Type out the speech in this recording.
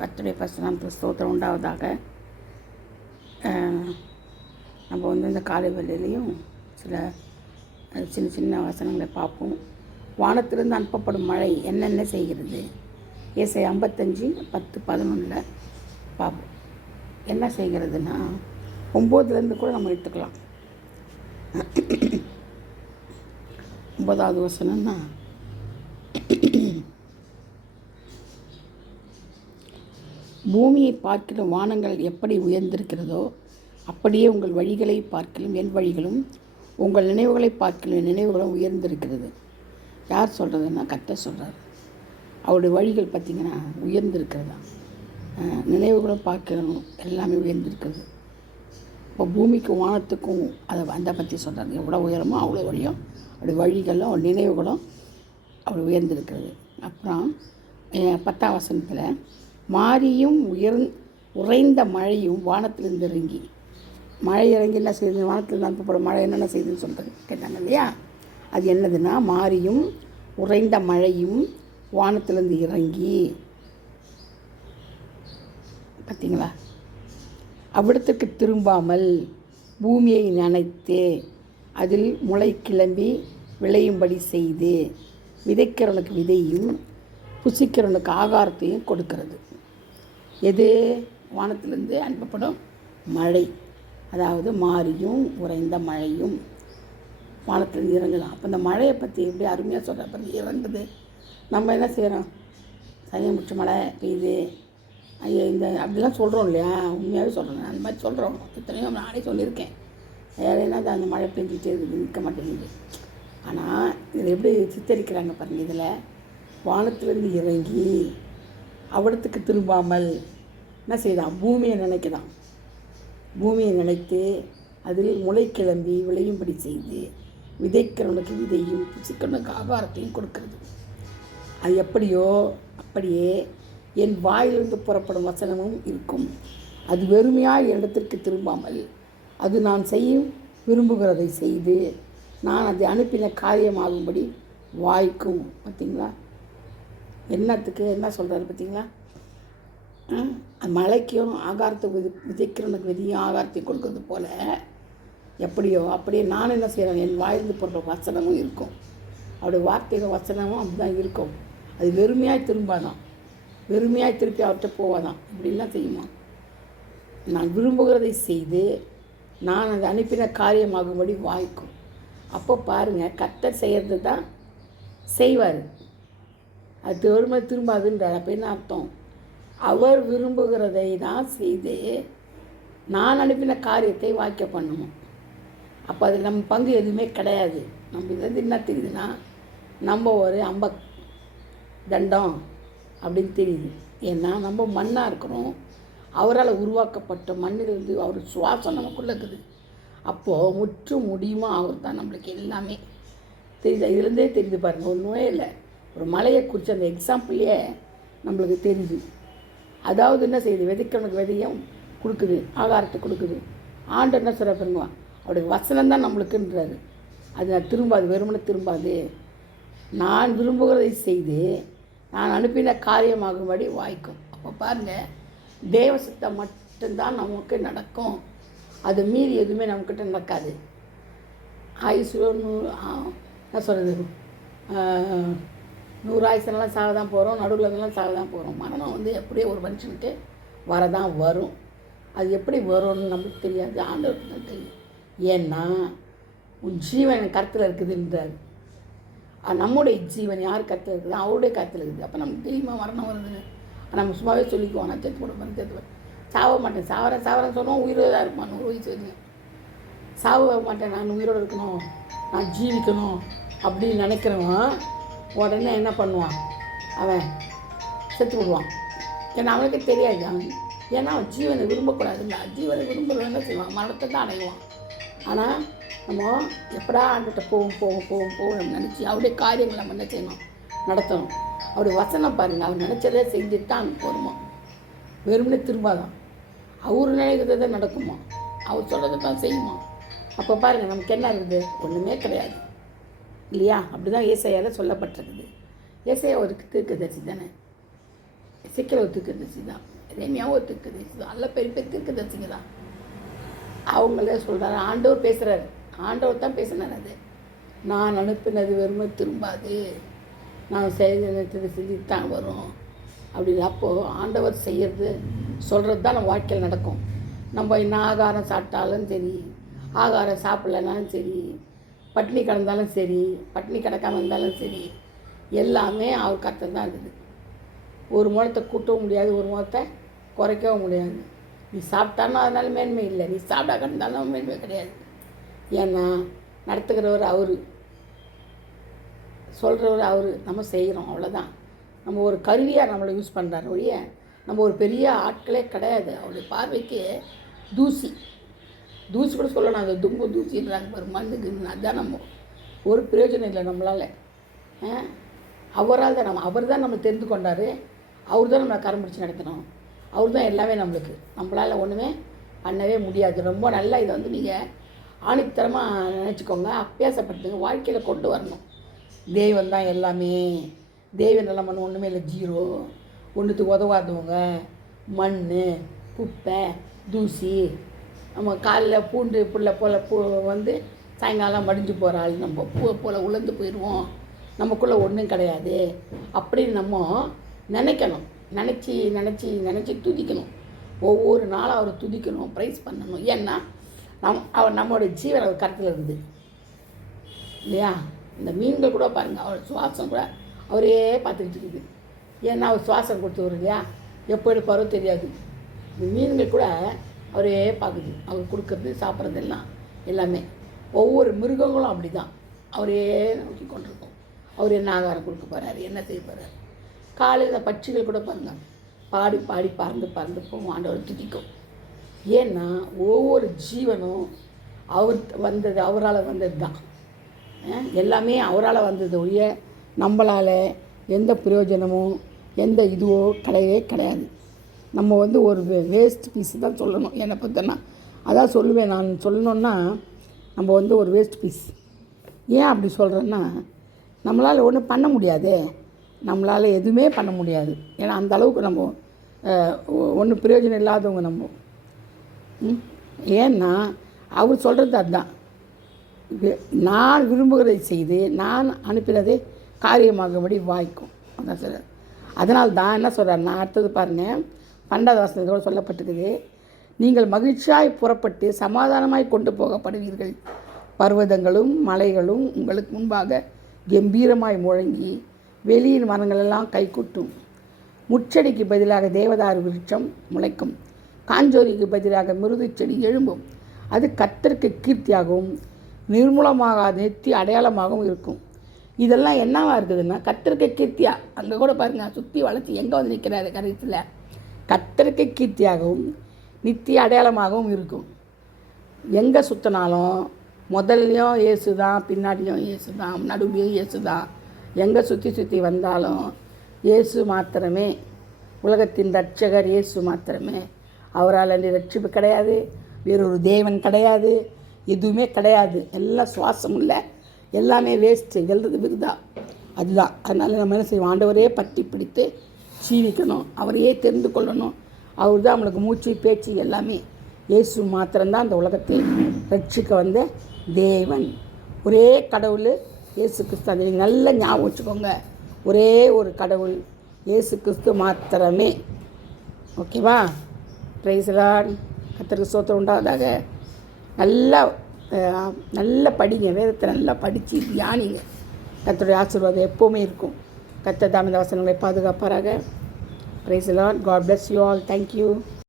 கர்த்தருடைய பரிசுத்த ஸ்தோத்திரம் உண்டாவதாக. நம்ம இந்த காலை வேளையிலையும் சில சின்ன சின்ன வசனங்களை பார்ப்போம். வானத்திலிருந்து அனுப்பப்படும் மழை என்னென்ன செய்கிறது? ஏசாயா 55:10-11 பார்ப்போம். என்ன செய்கிறதுனா 9லேருந்து கூட நம்ம எடுத்துக்கலாம். 9வது வசனம்னா, பூமியை பார்க்கிலும் வானங்கள் எப்படி உயர்ந்திருக்கிறதோ அப்படியே உங்கள் வழிகளை பார்க்கிலும் என் வழிகளும் உங்கள் நினைவுகளை பார்க்கிலும் என் நினைவுகளும் உயர்ந்திருக்கிறது. யார் சொல்கிறதுன்னா கர்த்தர் சொல்கிறார். அவருடைய வழிகள் பார்த்திங்கன்னா உயர்ந்திருக்கிறதா, நினைவுகளும் பார்க்கணும் எல்லாமே உயர்ந்திருக்கிறது. இப்போ பூமிக்கும் வானத்துக்கும் அதை பற்றி சொல்கிறார். எவ்வளோ உயரமோ அவ்வளோ வழியும் அவருடைய வழிகளும் அவருடைய நினைவுகளும் அப்படி உயர்ந்திருக்கிறது. அப்புறம் 10ஆம் வசனத்தில், மாரியும் உறைந்த மழையும் வானத்திலிருந்து இறங்கி, மழை இறங்கி என்ன செய்யுது? வானத்திலிருந்து அனுப்பப்படும் மழை என்னென்ன செய்யுதுன்னு சொல்கிறது கேட்டாங்க இல்லையா? அது என்னதுன்னா, மாரியும் உறைந்த மழையும் வானத்திலிருந்து இறங்கி, பார்த்தீங்களா, அவ்விடத்துக்கு திரும்பாமல் பூமியை நனைத்து அதில் முளை கிளம்பி விளையும்படி செய்து விதைக்கிறவனுக்கு விதையும் புசிக்கிறவனுக்கு ஆகாரத்தையும் கொடுக்கிறது. எது? வானத்திலிருந்து அனுப்பப்படும் மழை, அதாவது மாரியும் உறைந்த மழையும் வானத்திலிருந்து இறங்குதான். அப்போ இந்த மழையை பற்றி எப்படி அருமையாக சொல்கிற பற்றி இறங்குது. நம்ம என்ன செய்கிறோம்? சனியை முடிச்ச மழை பெய்யுது, ஐயோ அப்படிலாம் சொல்கிறோம் இல்லையா? உண்மையாகவே சொல்கிறேன். அந்த மாதிரி சொல்கிறோம். எத்தனையோ நானே சொல்லியிருக்கேன். வேறு என்னது, அந்த மழை பெஞ்சிட்டே இருக்குது, நிற்க மாட்டேங்குது. ஆனால் இதில் எப்படி சித்தரிக்கிறாங்க பாருங்கள். இதில் வானத்திலிருந்து இறங்கி அவ்விடத்துக்கு திரும்பாமல் என்ன செய்தான்? பூமியை நினைக்குதான். பூமியை நினைத்து அதில் முளை கிளம்பி விளையும்படி செய்து விதைக்கிறவனுக்கு விதையும் புசிக்கிறவனுக்கு ஆகாரத்தையும் கொடுக்கிறது. அது எப்படியோ அப்படியே என் வாயிலிருந்து புறப்படும் வசனமும் இருக்கும். அது வெறுமையாக இடத்திற்கு திரும்பாமல் அது நான் செய்யும் விரும்புகிறதை செய்து நான் அதை அனுப்பின காரியமாகும்படி வாய்க்கும். பார்த்தீங்களா? என்னத்துக்கு என்ன சொல்கிறாரு பார்த்தீங்களா? மழைக்கும் ஆகாரத்தை விதைக்கிறவனுக்கு விதையும் ஆகாரத்தையும் கொடுக்கறது போல் எப்படியோ அப்படியே நான் என்ன செய்கிறேன்? என் வாயிலிருந்து போடுற வசனமும் இருக்கும். அவருடைய வார்த்தைகள் வசனமும் அப்படி தான் இருக்கும். அது வெறுமையாக திரும்பாதான், வெறுமையாக திருப்பி அவர்கிட்ட போவாதான். இப்படிலாம் செய்யுமா? நான் விரும்புகிறதை செய்து நான் அதை அனுப்பின காரியமாகும்படி வாய்க்கும். அப்போ பாருங்கள், கர்த்தர் செய்கிறது தான் செய்வார். அது வெறுமை திரும்பாதுன்றார். அப்போ என்ன அர்த்தம்? அவர் விரும்புகிறதை தான் செய்து நான் அனுப்பின காரியத்தை வாய்க்க பண்ணணும். அப்போ அது நம்ம பங்கு எதுவுமே கிடையாது. நம்ம இதுலேருந்து என்ன தெரியுதுன்னா, நம்ம ஒரு தண்டம் அப்படின்னு தெரியுது. ஏன்னா நம்ம மண்ணாக இருக்கிறோம். அவரால் உருவாக்கப்பட்ட மண்ணிலிருந்து அவர் சுவாசம் நமக்குள்ளே இருக்குது. அப்போது முற்று முடியுமா அவர் தான் நம்மளுக்கு எல்லாமே தெரியுது. இதுலேருந்தே தெரியுது பாருங்கள். ஒன்றுமே இல்லை, ஒரு மலையை குறித்து அந்த எக்ஸாம்பிள்லேயே நம்மளுக்கு தெரியுது. அதாவது என்ன செய்யுது? விதைக்கிறவனுக்கு விதையும் கொடுக்குது, ஆகாரத்தை கொடுக்குது. ஆண்டு என்ன சொல்கிற பாருங்க, அவருடைய வசனம் தான் நம்மளுக்குன்றாரு. அது திரும்பாது, வெறுமனை திரும்பாது. நான் விரும்புகிறதை செய்து நான் அனுப்பின காரியமாகும்படி வாய்க்கும். அப்போ பாருங்கள், தேவ சித்தம் மட்டும்தான் நமக்கு நடக்கும். அது மீறி எதுவுமே நம்மக்கிட்ட நடக்காது. ஆயுசு என்ன சொல்கிறது, 100 ஆயுசெல்லாம் சாக தான் போகிறோம், நடுவில் இருந்தெல்லாம் சாக தான் போகிறோம். மரணம் எப்படியே ஒரு மனுஷனுக்கு வரதான் வரும். அது எப்படி வரும்னு நம்மளுக்கு தெரியாது, ஆண்டவருக்கு தான் தெரியும். ஏன்னா உன் ஜீவன் என் கருத்தில் இருக்குதுன்றார். நம்முடைய ஜீவன் யார் கருத்தில் இருக்குது? அவருடைய கருத்தில் இருக்குது. அப்போ நமக்கு தெரியுமா மரணம் வருதுன்னு? நம்ம சும்மாவே சொல்லிக்குவோம், நான் சேர்த்து போடுவேன், சேர்த்து போடுவேன், சாவ மாட்டேன், சாவரேன்னு சொல்லுவோம். உயிரோடு தான் இருப்பான். 100 வயசு வரைக்கும் சாவ மாட்டேன், நான் உயிரோடு இருக்கணும், நான் ஜீவிக்கணும் அப்படின்னு நினைக்கிறவன் உடனே என்ன பண்ணுவான்? அவன் செத்து விடுவான். ஏன்னா அவனுக்கு தெரியாது. ஏன்னா அவன் ஜீவனை விரும்பக்கூடாதுல்ல. ஜீவனை விரும்புகிறவன் என்ன செய்வான்? மரணத்தை தான் அடைவான். ஆனால் நம்ம எப்படா ஆண்டுகிட்ட போகும் நினச்சி அவருடைய காரியங்களை நம்ம என்ன செய்யணும்? நடத்தணும். அவருடைய வசனம் பாருங்கள், அவர் நினச்சதே செஞ்சுட்டு தான் போருமா, வெறுமனே திரும்பாதான். அவர் நினைக்கிறத தான் நடக்குமா, அவர் சொல்கிறத தான் செய்யுமா. அப்போ பாருங்கள், நமக்கு என்ன இருக்குது? ஒன்றுமே கிடையாது இல்லையா? அப்படி தான் ஏசாயாவில் சொல்லப்பட்டிருக்குது. ஏசாயா ஒரு தீர்க்கதரிசி தானே. எசேக்கியேல் ஒரு தீர்க்கதரிசி தான், எரேமியாவும் ஒரு தீர்க்கதரிசி தான், எல்லாம் பெரிய பெரிய தீர்க்கதரிசிங்க தான். அவங்களே சொல்கிறாரு, ஆண்டவர் பேசுகிறாரு, ஆண்டவர் தான் பேசினார். அது நான் அனுப்பினது வெறுமை திரும்பாது, நான் செய்து செஞ்சுட்டு தான் வரும் அப்படின்னு. அப்போது ஆண்டவர் செய்கிறது சொல்கிறது தான் நம்ம வாழ்க்கையில் நடக்கும். நம்ம என்ன ஆகாரம் சாப்பிட்டாலும் சரி, ஆகாரம் சாப்பிட்லனாலும் சரி, பட்டினி கிடந்தாலும் சரி, பட்டினி கிடக்காம இருந்தாலும் சரி, எல்லாமே அவர் கருத்தை தான் இருக்குது. ஒரு முகத்தை கூட்டவும் முடியாது, ஒரு முகத்தை குறைக்கவும் முடியாது. நீ சாப்பிட்டாலும் அதனால மேன்மை இல்லை, நீ சாப்பிட்டா கிடந்தாலும் மேன்மை கிடையாது. ஏன்னா நடத்துகிறவர் அவர், சொல்கிறவர் அவர், நம்ம செய்கிறோம், அவ்வளோதான். நம்ம ஒரு கருவியாக நம்மளை யூஸ் பண்ணுறாரு ஒழிய நம்ம ஒரு பெரிய ஆட்களே கிடையாது. அவருடைய பார்வைக்கு தூசி கூட சொல்லணும், அது தும்பு தூசின்றாங்க பாரு, மண்ணுக்கு. அதுதான் நம்ம ஒரு பிரயோஜனம் இல்லை நம்மளால். அவரால் தான் அவர் தான் நம்ம தெரிந்து கொண்டார், அவர் தான் நம்மளை கரம் பிடிச்சி நடத்தணும், அவர் தான் எல்லாமே நம்மளுக்கு. நம்மளால் ஒன்றுமே பண்ணவே முடியாது. ரொம்ப நல்லா இதை நீங்கள் ஆணித்தரமாக நினச்சிக்கோங்க, அபியாசப்படுத்துங்க, வாழ்க்கையில் கொண்டு வரணும். தெய்வம் தான் எல்லாமே, தெய்வம் நல்லா மண் ஒன்றுமே இல்லை, ஜீரோ. ஒன்றுத்துக்கு உதவாதவங்க, மண், குப்பை, தூசி. நம்ம காலில் பூண்டு புல்லை போல் சாயங்காலம் மடிஞ்சு போகிற ஆள், நம்ம பூவை போல் உலர்ந்து போயிடுவோம், நமக்குள்ளே ஒன்றும் கிடையாது அப்படின்னு நம்ம நினைக்கணும். நினச்சி துதிக்கணும். ஒவ்வொரு நாளும் அவரை துதிக்கணும், ப்ரைஸ் பண்ணணும். ஏன்னா நம்மளுடைய ஜீவன் அவர் கருத்தில் இருக்குது இல்லையா? இந்த மீன்கள் கூட பாருங்கள், அவர் சுவாசம் கூட அவரே பார்த்துக்கிட்டு இருக்குது. ஏன்னா அவர் சுவாசம் கொடுத்தவர் இல்லையா, எப்போ எடுப்பாரோ தெரியாது. இந்த மீன்கள் கூட அவரே பார்க்குது, அவர் கொடுக்குறது சாப்பிட்றதெல்லாம் எல்லாமே. ஒவ்வொரு மிருகங்களும் அப்படி தான் அவரே நோக்கி கொண்டிருக்கும். அவர் என்ன ஆகாரம் கொடுக்க போகிறாரு, என்ன செய்ய போகிறாரு. காலையில் பட்சிகள் கூட பாருங்கள், பாடி பறந்து போகும், ஆண்டவர் துதிக்கும். ஏன்னா ஒவ்வொரு ஜீவனும் அவரால் வந்தது தான். எல்லாமே அவரால் வந்தது ஒழிய நம்மளால் எந்த பிரயோஜனமும் எந்த இதுவோ கிடையாது. நம்ம ஒரு வேஸ்ட் பீஸ் தான் சொல்லணும். என்னை பார்த்தோன்னா அதான் சொல்லுவேன். நான் சொல்லணுன்னா நம்ம ஒரு வேஸ்ட் பீஸ். ஏன் அப்படி சொல்கிறேன்னா, நம்மளால் ஒன்றும் பண்ண முடியாது, நம்மளால் எதுவுமே பண்ண முடியாது. ஏன்னா அந்த அளவுக்கு நம்ம ஒன்றும் பிரயோஜனம் இல்லாதவங்க நம்ம. ஏன்னா அவர் சொல்கிறது அதுதான், நான் விரும்புகிறதை செய்து நான் அனுப்பினதை காரியமாகும்படி வாய்க்கும். அதான் சொல்கிறார். அதனால் தான் என்ன சொல்கிறார், நான் அடுத்தது பாருங்கள், 12வது வசனத்தோடு சொல்லப்பட்டிருக்குது, நீங்கள் மகிழ்ச்சியாய் புறப்பட்டு சமாதானமாய் கொண்டு போகப்படுவீர்கள். பர்வதங்களும் மலைகளும் உங்களுக்கு முன்பாக கம்பீரமாய் முழங்கி வெளியின் மரங்களெல்லாம் கைக்குட்டும். முச்செடிக்கு பதிலாக தேவதாரு விருட்சம் முளைக்கும், காஞ்சோரிக்கு பதிலாக மிருது செடி எழும்பும். அது கர்த்தருக்கு கீர்த்தியாகவும் நிர்மூலமாகாத நெத்தி அடையாளமாகவும் இருக்கும். இதெல்லாம் என்னவா இருக்குதுன்னா, கர்த்தருக்கு கீர்த்தியா. அங்கே கூட பாருங்கள், சுற்றி வளர்ச்சி எங்கே நிற்கிறாரு கரைத்தில். கர்த்தருக்கு கீர்த்தியாகவும் நித்திய அடையாளமாகவும் இருக்கும். எங்கே சுற்றினாலும் முதல்லையும் இயேசு தான், பின்னாடியும் இயேசு தான், நடுவுலையும் இயேசு தான். எங்கே சுற்றி வந்தாலும் இயேசு மாத்திரமே உலகத்தின் ரட்சகர், இயேசு மாத்திரமே. அவரால் ரட்சிப்பு கிடையாது, வேறொரு தேவன் கிடையாது, எதுவுமே கிடையாது. எல்லாம் சுவாசம் இல்லை, எல்லாமே வேஸ்ட்டு, எழுறது விருதா. அதுதான். அதனால் நம்ம என்ன செய்வோம், ஆண்டவரே பற்றி பிடித்து ஜீவிக்கணும், அவரையே தெரிந்து கொள்ளணும். அவர் தான் நம்மளுக்கு மூச்சு பேச்சு எல்லாமே. இயேசு மாத்திரம்தான் அந்த உலகத்தை ரட்சிக்க வந்த தேவன். ஒரே கடவுள் இயேசு கிறிஸ்து. அதை நீங்கள் நல்லா ஞாபகம் வச்சுக்கோங்க, ஒரே ஒரு கடவுள் இயேசு கிறிஸ்து மாத்திரமே. ஓகேவா? Praise Lord. கர்த்தருக்கு ஸ்தோத்திரம் உண்டாவதாக. நல்லா படிங்க, வேதத்தை நல்லா படித்து தியானிங்க. கர்த்தருடைய ஆசீர்வாதம் எப்போவுமே இருக்கும். கர்த்தர் தாமே இந்த வசனங்களை பாதுகாப்பாராக. Praise Lord. God bless you all. Thank you.